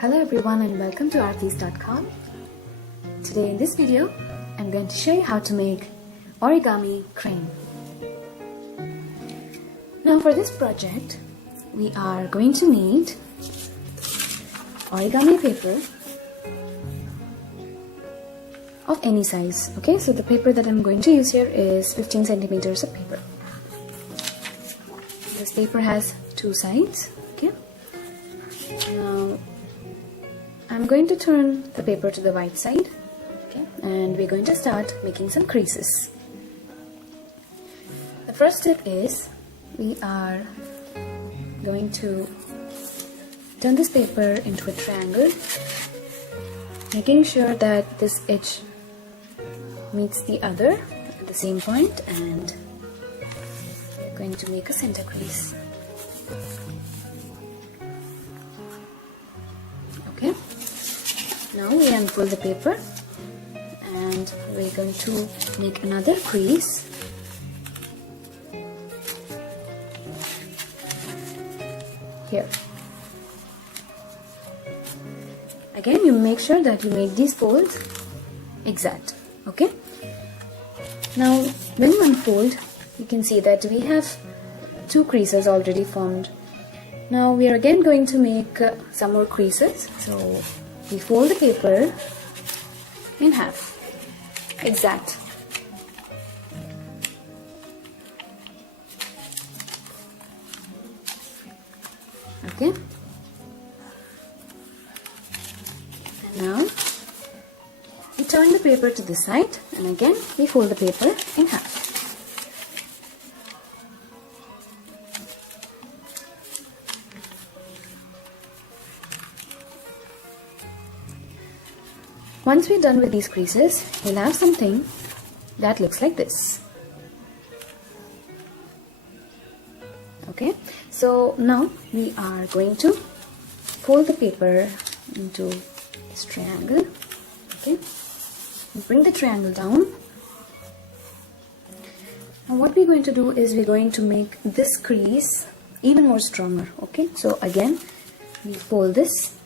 Hello everyone and welcome to artpiece.com. Today in this video, I'm going to show you how to make origami crane. Now for this project, we are going to need origami paper of any size. Okay, so the paper that I'm going to use here is 15 centimeters of paper. This paper has two sides. Okay, now I'm going to turn the paper to the white side, okay, and we're going to start making some creases. The first step is we are going to turn this paper into a triangle, making sure that this edge meets the other at the same point, and we're going to make a center crease. Okay. Now we unfold the paper and we're going to make another crease. Here. Again, you make sure that you make these folds exact. Okay. Now when you unfold, you can see that we have two creases already formed. Now we are again going to make some more creases. So we fold the paper in half, exact. Okay. And now we turn the paper to this side, and again we fold the paper in half. Once we're done with these creases, we'll have something that looks like this. Okay, so now we are going to fold the paper into this triangle. Okay, bring the triangle down. And what we're going to do is we're going to make this crease even more stronger. Okay, so again, we fold this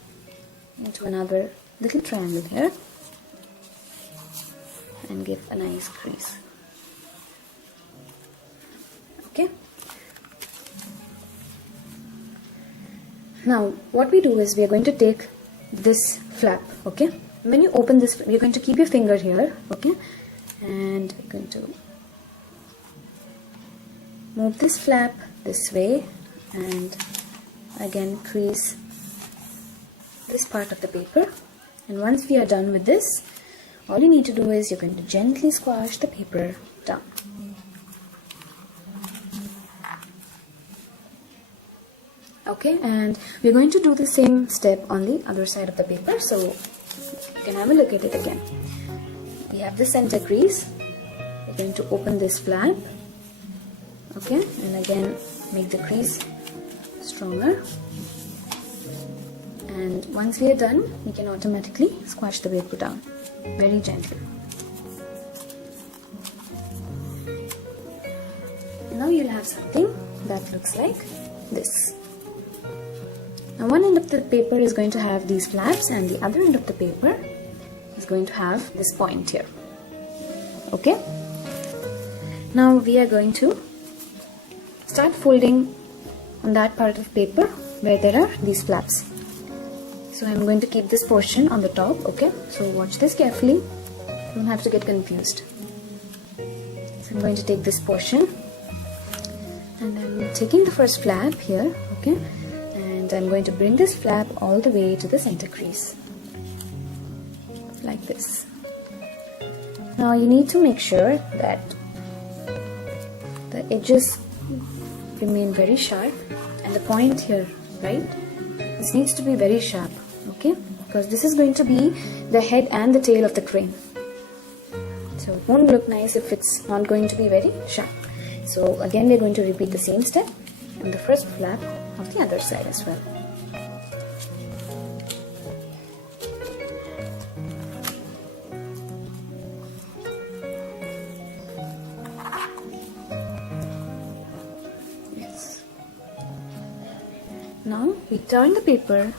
into another little triangle here and give a nice crease. Okay. Now what we do is we are going to take this flap. Okay. When you open this, you're going to keep your finger here. Okay. And you're going to move this flap this way and again crease this part of the paper. And once we are done with this, all you need to do is you're going to gently squash the paper down. Okay, and we're going to do the same step on the other side of the paper, so you can have a look at it again. We have the center crease. We're going to open this flap. Okay, and again make the crease stronger. And once we are done, we can automatically squash the paper down very gently. Now you'll have something that looks like this. Now one end of the paper is going to have these flaps and the other end of the paper is going to have this point here. Okay? Now we are going to start folding on that part of paper where there are these flaps. So I'm going to keep this portion on the top. Okay, so watch this carefully, you don't have to get confused. So I'm going to take this portion and I'm taking the first flap here. Okay, and I'm going to bring this flap all the way to the center crease like this. Now you need to make sure that the edges remain very sharp and the point here, right, this needs to be very sharp. Okay, because this is going to be the head and the tail of the crane, so it won't look nice if it's not going to be very sharp. So again we're going to repeat the same step on the first flap of the other side as well. Yes. Now we turn the paper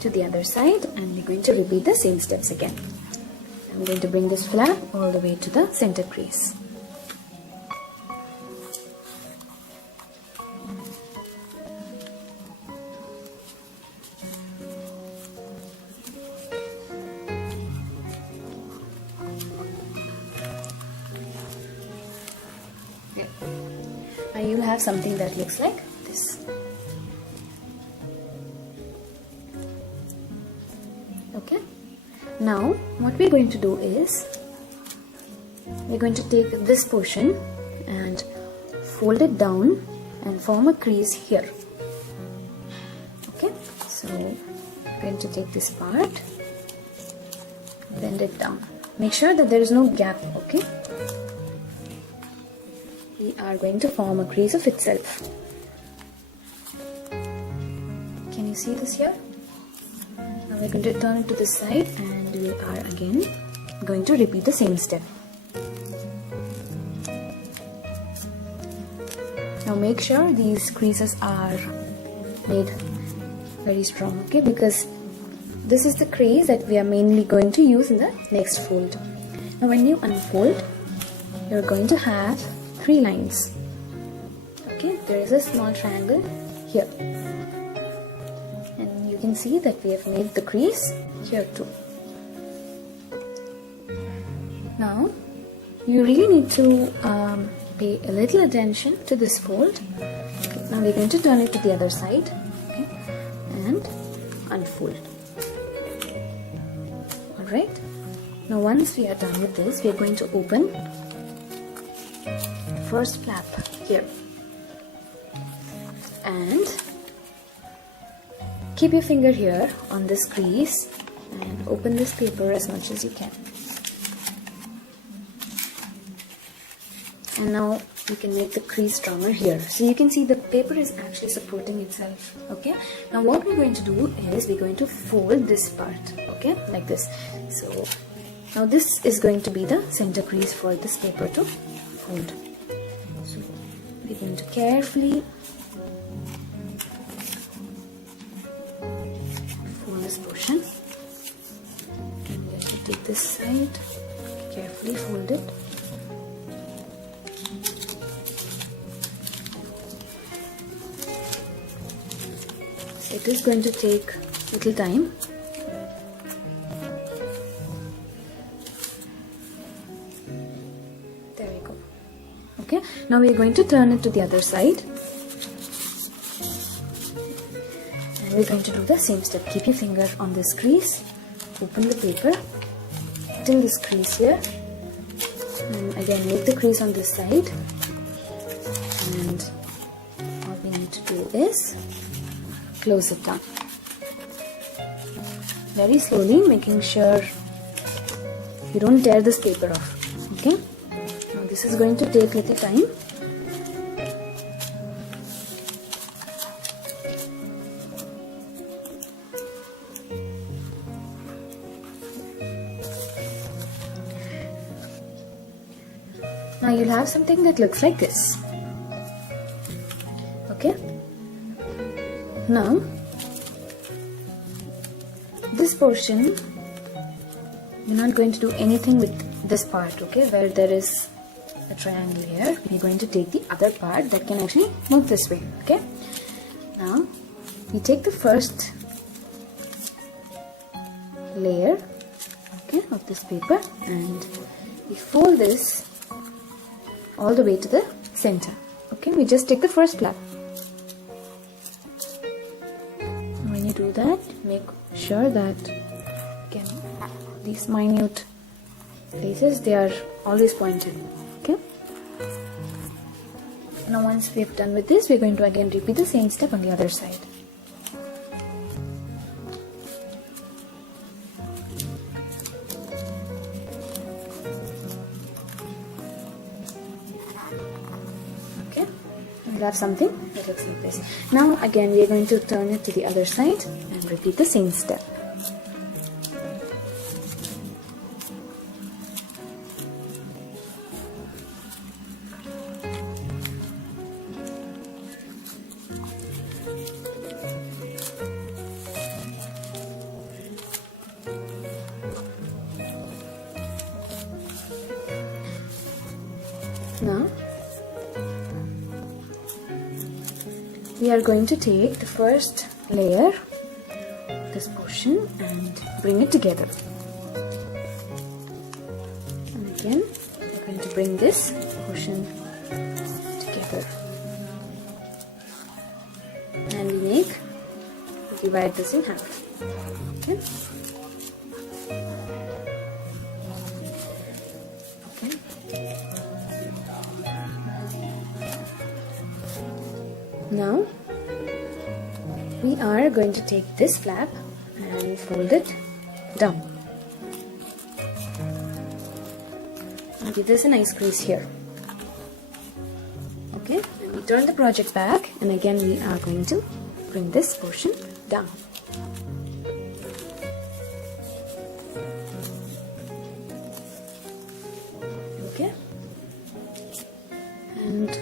to the other side, and we're going to repeat the same steps again. I'm going to bring this flap all the way to the center crease. You'll have something that looks like this. Okay, now what we're going to do is we're going to take this portion and fold it down and form a crease here. Okay, so I'm going to take this part, bend it down, make sure that there is no gap. Okay, we are going to form a crease of itself. Can you see this here? Now we're going to turn it to this side, and we are again going to repeat the same step. Now make sure these creases are made very strong, okay, because this is the crease that we are mainly going to use in the next fold. Now when you unfold, you're going to have 3 lines. Okay, there is a small triangle here, and you can see that we have made the crease here too. Now you really need to pay a little attention to this fold. Okay, now we're going to turn it to the other side, okay, and unfold. Alright, now once we are done with this, we are going to open first flap here, and keep your finger here on this crease and open this paper as much as you can. And now you can make the crease stronger here, so you can see the paper is actually supporting itself. Okay, now what we're going to do is we're going to fold this part, okay, like this. So now this is going to be the center crease for this paper to fold. So we're going to carefully fold this portion, and let me take this side, carefully fold it. So it is going to take little time. There we go. Okay, now we are going to turn it to the other side, and we're going to do the same step. Keep your finger on this crease, open the paper till this crease here, and again make the crease on this side, and all we need to do is close it down very slowly, making sure you don't tear this paper off. Okay, now this is going to take little time. Now you'll have something that looks like this. Okay, now this portion, we're not going to do anything with this part, okay, where there is a triangle here. We're going to take the other part that can actually move this way. Okay, now we take the first layer, okay, of this paper, and we fold this all the way to the center. Okay, we just take the first flap. When you do that, make sure that, again, these minute places, they are always pointed. Okay, now once we have done with this, we're going to again repeat the same step on the other side. Okay, we'll have something that looks like this. Now again we are going to turn it to the other side and repeat the same step. we are going to take the first layer, this portion, and bring it together. And again, we're going to bring this portion together. And we divide this in half. Okay. Now we are going to take this flap and fold it down. I'll give this a nice crease here. Okay, and we turn the project back, and again we are going to bring this portion down. Okay, and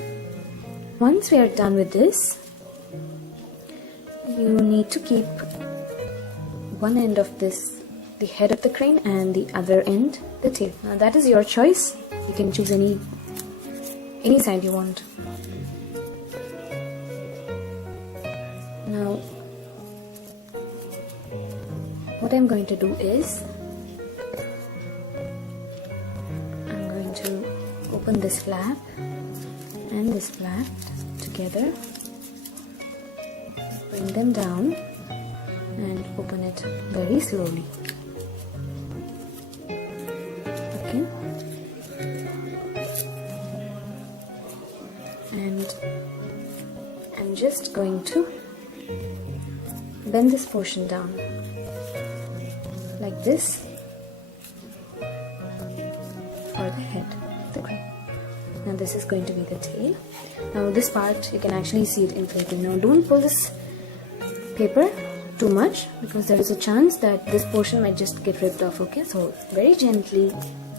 once we are done with this, you need to keep one end of this, the head of the crane, and the other end, the tail. Now that is your choice. You can choose any side you want. Now, what I'm going to do is, I'm going to open this flap and this flap together, bring them down and open it very slowly. Okay, and I'm just going to bend this portion down like this for the head of the crane. Now this is going to be the tail. Now this part, you can actually see it inflating. Now don't pull this paper too much, because there is a chance that this portion might just get ripped off. Okay, so very gently,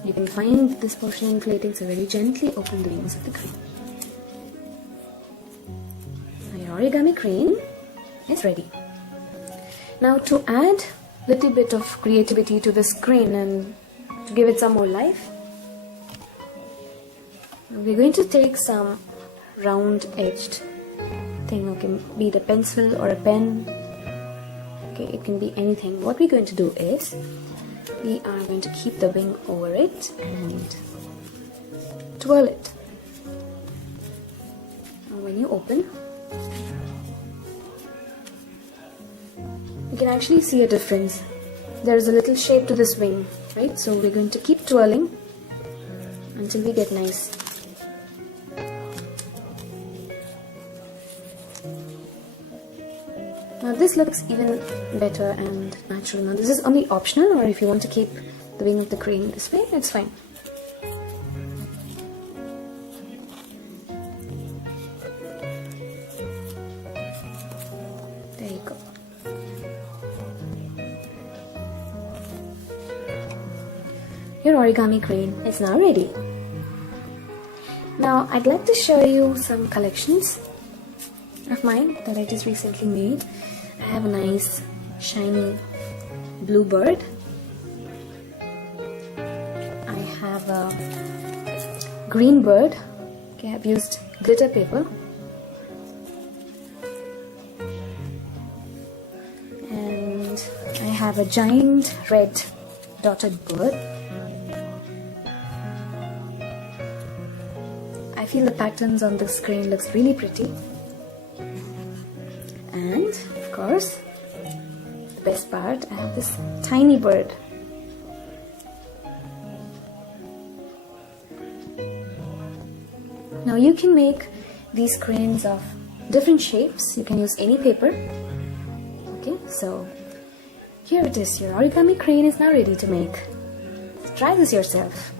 you can find this portion inflating, so very gently open the wings of the crane. Now your origami crane is ready. Now to add a little bit of creativity to this crane and to give it some more life, we're going to take some round edged thing. Okay, be it a pencil or a pen. Okay, it can be anything. What we're going to do is, we are going to keep the wing over it and twirl it. Now when you open, you can actually see a difference. There is a little shape to this wing, right? So we're going to keep twirling until we get nice. Now this looks even better and natural. Now this is only optional, or if you want to keep the wing of the crane this way, it's fine. There you go. Your origami crane is now ready. Now I'd like to show you some collections of mine that I just recently made. I have a nice shiny blue bird. I have a green bird. Okay, I've used glitter paper. And I have a giant red dotted bird. I feel the patterns on the screen looks really pretty. And of course, the best part, I have this tiny bird. Now you can make these cranes of different shapes. You can use any paper. Okay, so here it is. Your origami crane is now ready to make. Try this yourself.